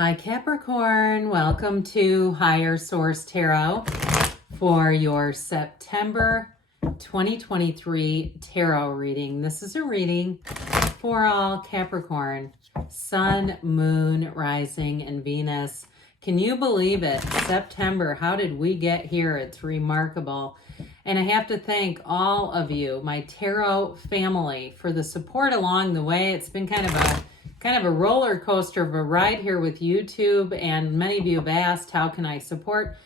Hi Capricorn, welcome to Higher Source Tarot for your September 2023 tarot reading. This is a reading for all Capricorn, Sun, Moon, Rising, and Venus. Can you believe it? September, how did we get here? It's remarkable. And I have to thank all of you, my tarot family, for the support along the way. It's been kind of a roller coaster of a ride here with YouTube, and many of you have asked, how can I support?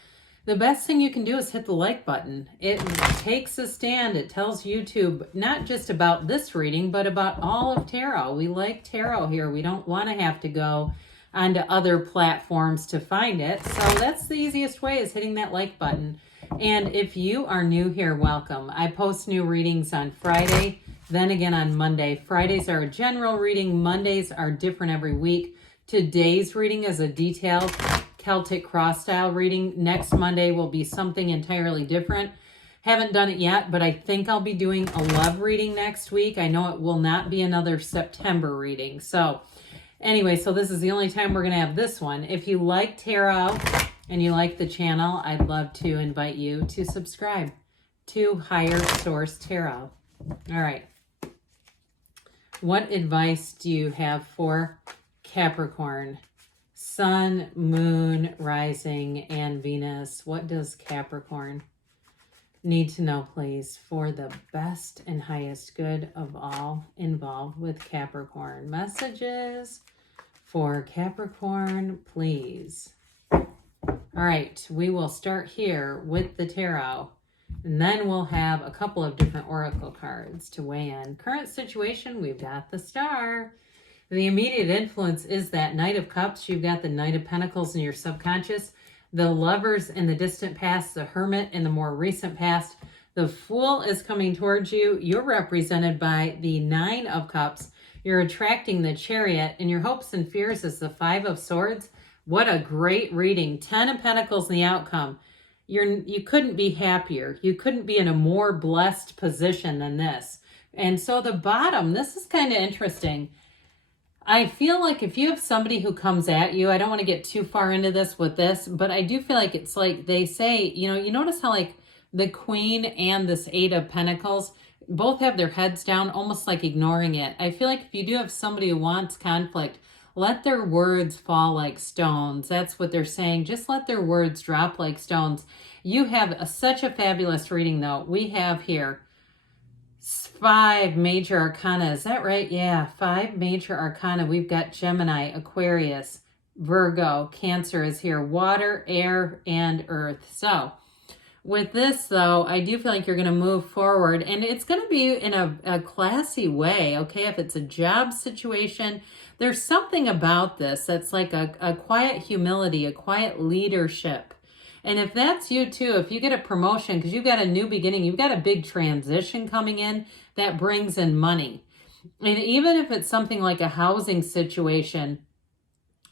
The best thing you can do is hit the like button. It takes a stand. It tells YouTube not just about this reading, but about all of tarot. We like tarot here. We don't want to have to go onto other platforms to find it. So that's the easiest way, is hitting that like button. And if you are new here, welcome. I post new readings on Friday, then again on Monday. Fridays are a general reading. Mondays are different every week. Today's reading is a detailed Celtic cross style reading. Next Monday will be something entirely different. Haven't done it yet, but I think I'll be doing a love reading next week. I know it will not be another September reading. So anyway, so this is the only time we're going to have this one. If you like tarot and you like the channel, I'd love to invite you to subscribe to Higher Source Tarot. All right. What advice do you have for Capricorn? Sun, Moon, Rising, and Venus. What does Capricorn need to know, please, for the best and highest good of all involved with Capricorn? Messages for Capricorn, please. All right, we will start here with the tarot. And then we'll have a couple of different oracle cards to weigh in. Current situation, we've got the Star. The immediate influence is that Knight of Cups. You've got the Knight of Pentacles in your subconscious. The Lovers in the distant past. The Hermit in the more recent past. The Fool is coming towards you. You're represented by the Nine of Cups. You're attracting the Chariot. And your hopes and fears is the Five of Swords. What a great reading. 10 of Pentacles in the outcome. You couldn't be happier. You couldn't be in a more blessed position than this. And so the bottom, this is kind of interesting. I feel like if you have somebody who comes at you, I don't want to get too far into this with this, but I do feel like it's like they say, you notice how like the Queen and this Eight of Pentacles both have their heads down, almost like ignoring it. I feel like if you do have somebody who wants conflict, let their words fall like stones. That's what they're saying. Just let their words drop like stones. You have such a fabulous reading, though. We have here 5 major arcana. Is that right? Yeah, 5 major arcana. We've got Gemini, Aquarius, Virgo, Cancer is here. Water, air, and earth. So with this, though, I do feel like you're going to move forward, and it's going to be in a classy way, okay? If it's a job situation, there's something about this that's like a quiet humility, a quiet leadership. And if that's you too, if you get a promotion, because you've got a new beginning, you've got a big transition coming in that brings in money. And even if it's something like a housing situation,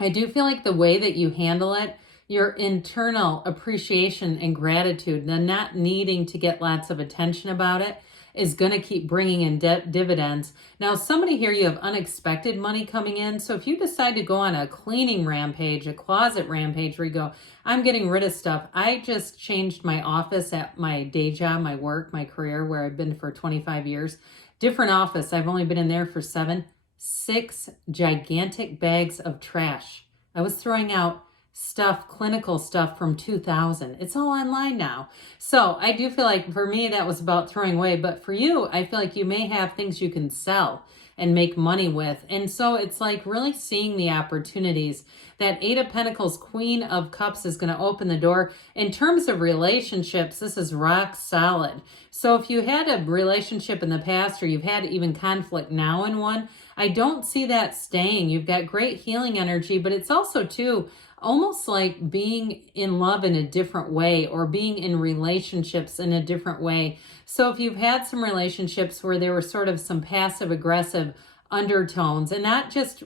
I do feel like the way that you handle it, your internal appreciation and gratitude, the not needing to get lots of attention about it, is going to keep bringing in dividends. Now, somebody here, you have unexpected money coming in. So if you decide to go on a cleaning rampage, a closet rampage, where you go, I'm getting rid of stuff. I just changed my office at my day job, my work, my career, where I've been for 25 years. Different office. I've only been in there for 7. 6 gigantic bags of trash. I was throwing out stuff, clinical stuff from 2000. It's all online now. So I do feel like for me, that was about throwing away. But for you, I feel like you may have things you can sell and make money with. And so it's like really seeing the opportunities. That Eight of Pentacles, Queen of Cups is going to open the door. In terms of relationships, this is rock solid. So if you had a relationship in the past, or you've had even conflict now in one, I don't see that staying. You've got great healing energy, but it's also too almost like being in love in a different way, or being in relationships in a different way. So if you've had some relationships where there were sort of some passive aggressive undertones, and not just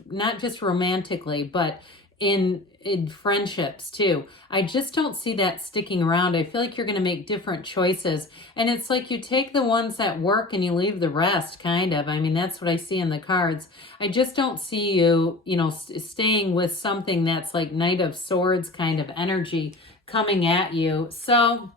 romantically, but in friendships too. I just don't see that sticking around. I feel like you're going to make different choices. And it's like you take the ones that work and you leave the rest, kind of. I mean, that's what I see in the cards. I just don't see you, staying with something that's like Knight of Swords kind of energy coming at you. So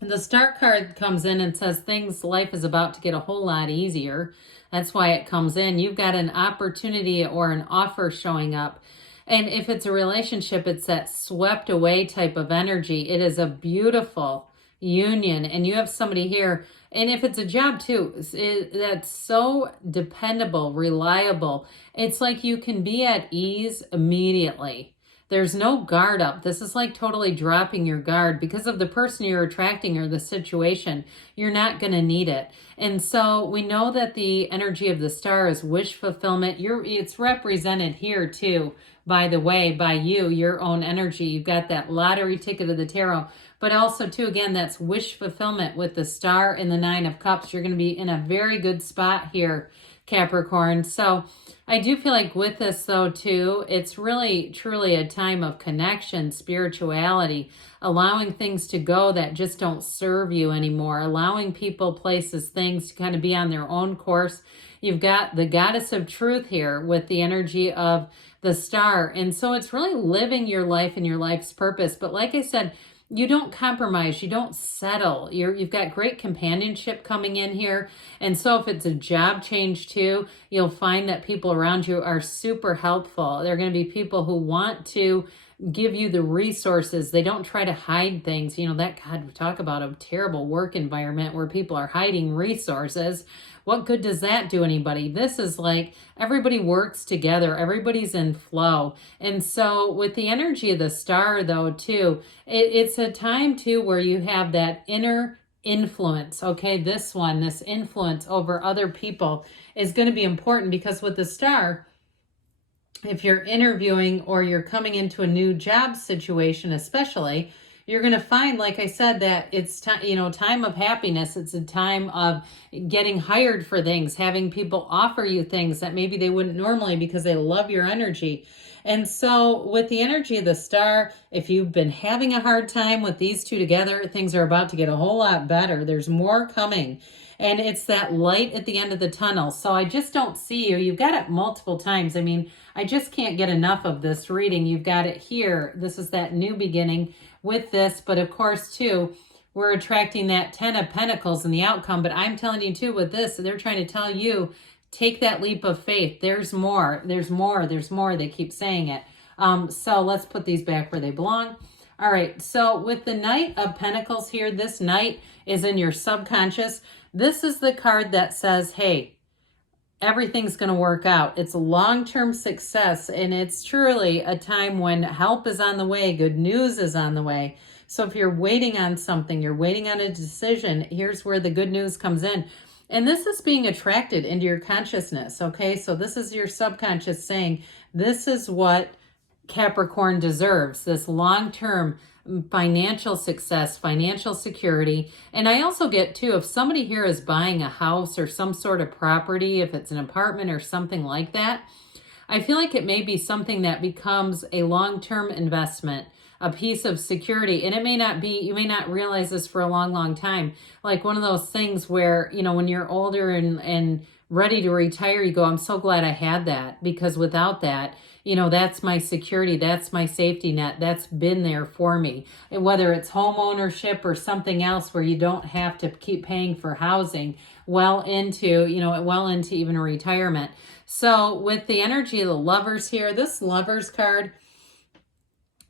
the Star card comes in and says life is about to get a whole lot easier. That's why it comes in. You've got an opportunity or an offer showing up. And if it's a relationship, it's that swept away type of energy. It is a beautiful union. And you have somebody here. And if it's a job too, that's so dependable, reliable. It's like you can be at ease immediately. There's no guard up. This is like totally dropping your guard because of the person you're attracting or the situation. You're not going to need it. And so we know that the energy of the Star is wish fulfillment. It's represented here too, by the way, by you, your own energy. You've got that lottery ticket of the tarot. But also too, again, that's wish fulfillment with the Star and the Nine of Cups. You're going to be in a very good spot here, Capricorn. So I do feel like with this though too, it's really truly a time of connection, spirituality, allowing things to go that just don't serve you anymore, allowing people, places, things to kind of be on their own course. You've got the Goddess of Truth here with the energy of the Star. And so it's really living your life and your life's purpose. But like I said, you don't compromise. You don't settle. You've got great companionship coming in here. And so if it's a job change too, you'll find that people around you are super helpful. They're going to be people who want to give you the resources. They don't try to hide things. God, we talk about a terrible work environment where people are hiding resources. What good does that do anybody? This is like everybody works together. Everybody's in flow. And so with the energy of the Star though too, it's a time too where you have that inner influence. Okay, this influence over other people is going to be important because with the Star, if you're interviewing or you're coming into a new job situation, especially, you're going to find, like I said, that it's time of happiness. It's a time of getting hired for things, having people offer you things that maybe they wouldn't normally because they love your energy. And so with the energy of the Star, if you've been having a hard time with these two together, things are about to get a whole lot better. There's more coming. And it's that light at the end of the tunnel. So I just don't see you. You've got it multiple times. I mean, I just can't get enough of this reading. You've got it here. This is that new beginning with this. But of course, too, we're attracting that 10 of Pentacles in the outcome. But I'm telling you, too, with this, they're trying to tell you, take that leap of faith. There's more. There's more. There's more. They keep saying it. So let's put these back where they belong. All right. So with the Knight of Pentacles here, this Knight is in your subconscious. This is the card that says, hey, everything's going to work out. It's long-term success, and it's truly a time when help is on the way, good news is on the way. So if you're waiting on something, you're waiting on a decision, here's where the good news comes in. And this is being attracted into your consciousness, okay? So this is your subconscious saying, this is what Capricorn deserves, this long-term financial success, financial security. And I also get too, if somebody here is buying a house or some sort of property, if it's an apartment or something like that, I feel like it may be something that becomes a long-term investment, a piece of security. And it may not be, you may not realize this for a long, long time. Like one of those things where, when you're older and ready to retire, you go, I'm so glad I had that, because without that, that's my security. That's my safety net. That's been there for me. And whether it's home ownership or something else where you don't have to keep paying for housing well into even retirement. So with the energy of the Lovers here, this Lovers card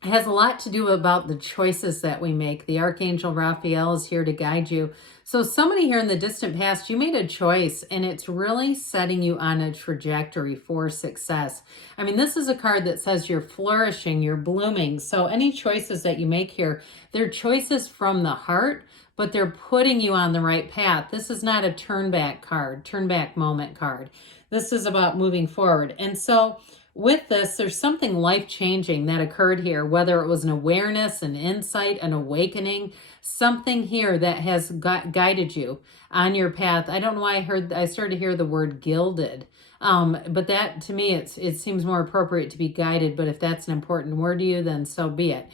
has a lot to do about the choices that we make. The Archangel Raphael is here to guide you. So somebody here in the distant past, you made a choice and it's really setting you on a trajectory for success. I mean, this is a card that says you're flourishing, you're blooming. So any choices that you make here, they're choices from the heart, but they're putting you on the right path. This is not a turn back card, turn back moment card. This is about moving forward. And so with this, there's something life-changing that occurred here, whether it was an awareness, an insight, an awakening, something here that has guided you on your path. I don't know why I started to hear the word gilded. But that, to me, it seems more appropriate to be guided. But if that's an important word to you, then so be it.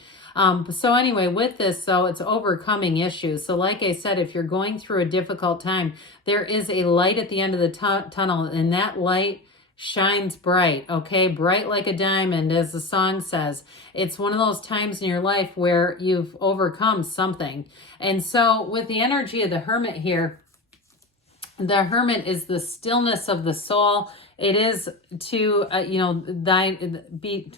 So anyway, with this, so it's overcoming issues. So like I said, if you're going through a difficult time, there is a light at the end of the tunnel, and that light shines bright, okay? Bright like a diamond, as the song says. It's one of those times in your life where you've overcome something. And so with the energy of the Hermit here, the Hermit is the stillness of the soul. It is to,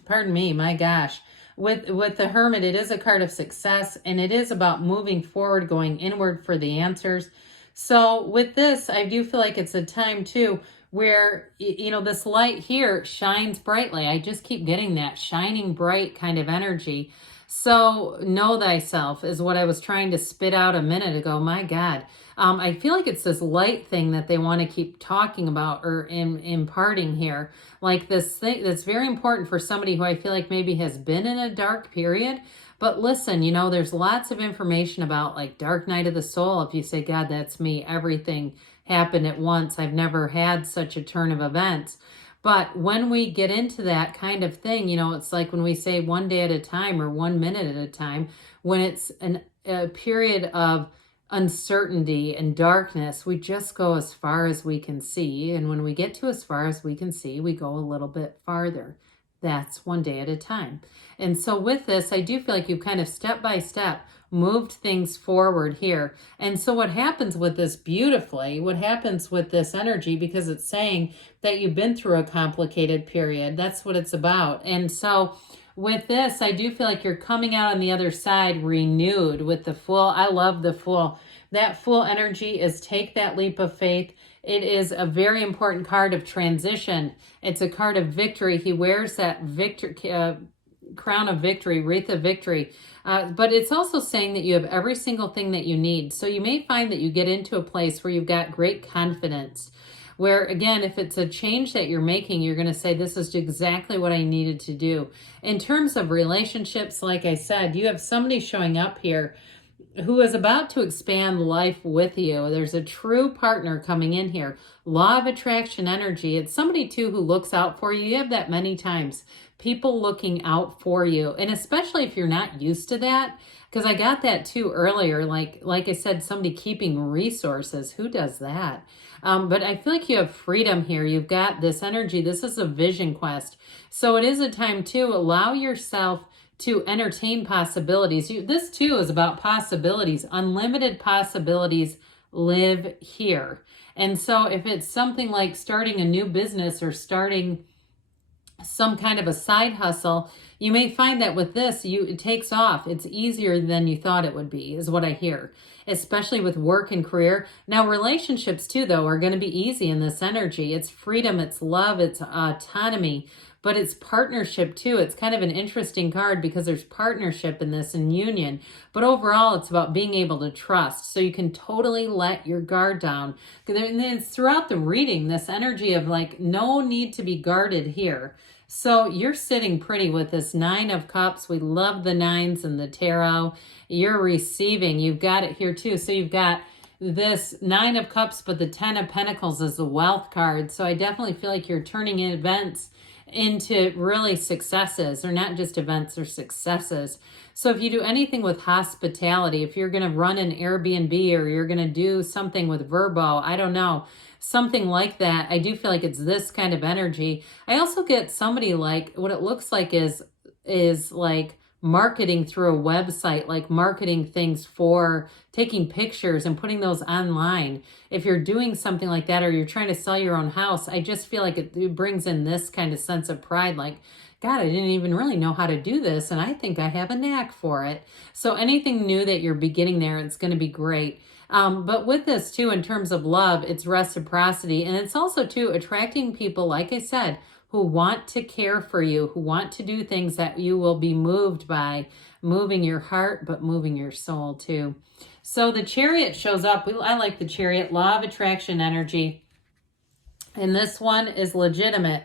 pardon me, my gosh. With the Hermit, it is a card of success, and it is about moving forward, going inward for the answers. So with this, I do feel like it's a time too where, this light here shines brightly. I just keep getting that shining bright kind of energy. So know thyself is what I was trying to spit out a minute ago. My God. I feel like it's this light thing that they want to keep talking about or imparting here. Like this thing that's very important for somebody who I feel like maybe has been in a dark period. But listen, there's lots of information about like dark night of the soul. If you say, God, that's me, everything happened at once. I've never had such a turn of events. But when we get into that kind of thing, it's like when we say one day at a time or 1 minute at a time, when it's a period of uncertainty and darkness, we just go as far as we can see. And when we get to as far as we can see, we go a little bit farther. That's one day at a time. And so with this, I do feel like you've kind of step by step moved things forward here. And so what happens with this beautifully, what happens with this energy, because it's saying that you've been through a complicated period. That's what it's about. And so with this, I do feel like you're coming out on the other side renewed with the Fool. I love the Fool. That Fool energy is take that leap of faith. It is a very important card of transition. It's a card of victory. He wears that crown of victory, wreath of victory. But it's also saying that you have every single thing that you need. So you may find that you get into a place where you've got great confidence. Where, again, if it's a change that you're making, you're going to say, this is exactly what I needed to do. In terms of relationships, like I said, you have somebody showing up here who is about to expand life with you. There's a true partner coming in here. Law of attraction energy. It's somebody, too, who looks out for you. You have that many times. People looking out for you. And especially if you're not used to that, because I got that, too, earlier. Like I said, somebody keeping resources. Who does that? But I feel like you have freedom here. You've got this energy. This is a vision quest. So it is a time to allow yourself to entertain possibilities. This too is about possibilities. Unlimited possibilities live here. And so if it's something like starting a new business or starting some kind of a side hustle, you may find that with this, it takes off. It's easier than you thought it would be, is what I hear, especially with work and career. Now, relationships too, though, are going to be easy in this energy. It's freedom, it's love, it's autonomy, but it's partnership too. It's kind of an interesting card because there's partnership in this and union. But overall, it's about being able to trust. So you can totally let your guard down. And then it's throughout the reading, this energy of like, no need to be guarded here. So you're sitting pretty with this 9 of Cups. We love the 9s in the tarot. You're receiving. You've got it here too. So you've got this 9 of Cups, but the 10 of Pentacles is the wealth card. So I definitely feel like you're turning in events into really successes, or not just events, or successes. So if you do anything with hospitality, if you're going to run an Airbnb or you're going to do something with Verbo, I don't know, something like that, I do feel like it's this kind of energy. I also get somebody like, what it looks like is like marketing through a website, like marketing things for taking pictures and putting those online. If you're doing something like that, or you're trying to sell your own house, I just feel like it brings in this kind of sense of pride, like, God, I didn't even really know how to do this, and I think I have a knack for it. So anything new that you're beginning there, it's going to be great. But with this too, in terms of love, it's reciprocity, and it's also too attracting people, like I said, who want to care for you, who want to do things that you will be moved by, moving your heart, but moving your soul too. So the Chariot shows up. I like the Chariot, law of attraction energy. And this one is legitimate.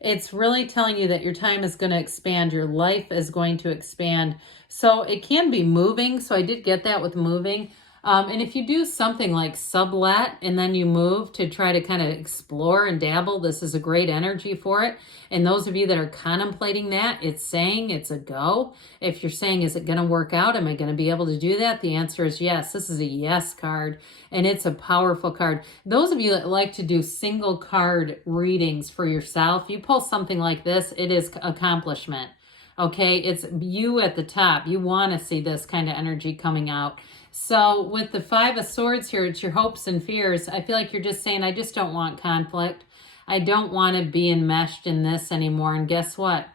It's really telling you that your time is going to expand. Your life is going to expand. So it can be moving. So I did get that with moving. And if you do something like sublet and then you move to try to kind of explore and dabble, this is a great energy for it. And those of you that are contemplating that, it's saying it's a go. If you're saying, is it going to work out? Am I going to be able to do that? The answer is yes. This is a yes card, and it's a powerful card. Those of you that like to do single card readings for yourself, you pull something like this, it is accomplishment. Okay, it's you at the top. You want to see this kind of energy coming out. So with the Five of Swords here, it's your hopes and fears. I feel like you're just saying, I just don't want conflict. I don't want to be enmeshed in this anymore. And guess what?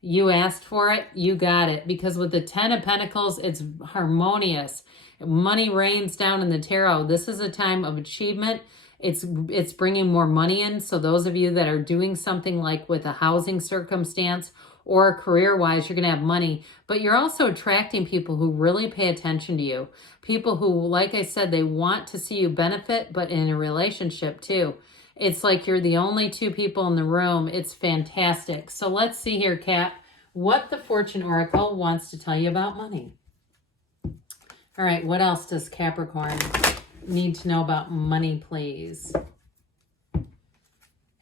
You asked for it, you got it. Because with the Ten of Pentacles, it's harmonious. Money rains down in the tarot. This is a time of achievement. It's bringing more money in. So those of you that are doing something like with a housing circumstance or career-wise, you're going to have money. But you're also attracting people who really pay attention to you. People who, like I said, they want to see you benefit, but in a relationship too. It's like you're the only two people in the room. It's fantastic. So let's see here, Cap, what the Fortune Oracle wants to tell you about money. All right, what else does Capricorn need to know about money, please?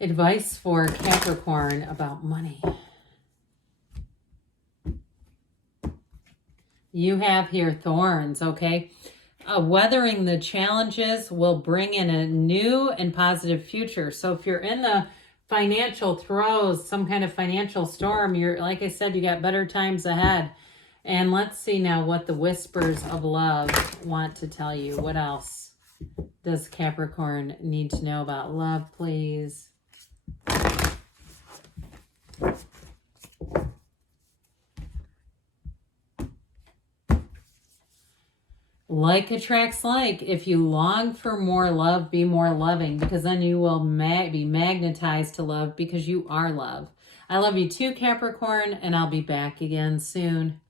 Advice for Capricorn about money. You have here thorns, okay? Weathering the challenges will bring in a new and positive future. So if you're in the financial throes, some kind of financial storm, you're, like I said, you got better times ahead. And let's see now what the whispers of love want to tell you. What else does Capricorn need to know about love, please? Like attracts like. If you long for more love, be more loving, because then you will be magnetized to love because you are love. I love you too, Capricorn, and I'll be back again soon.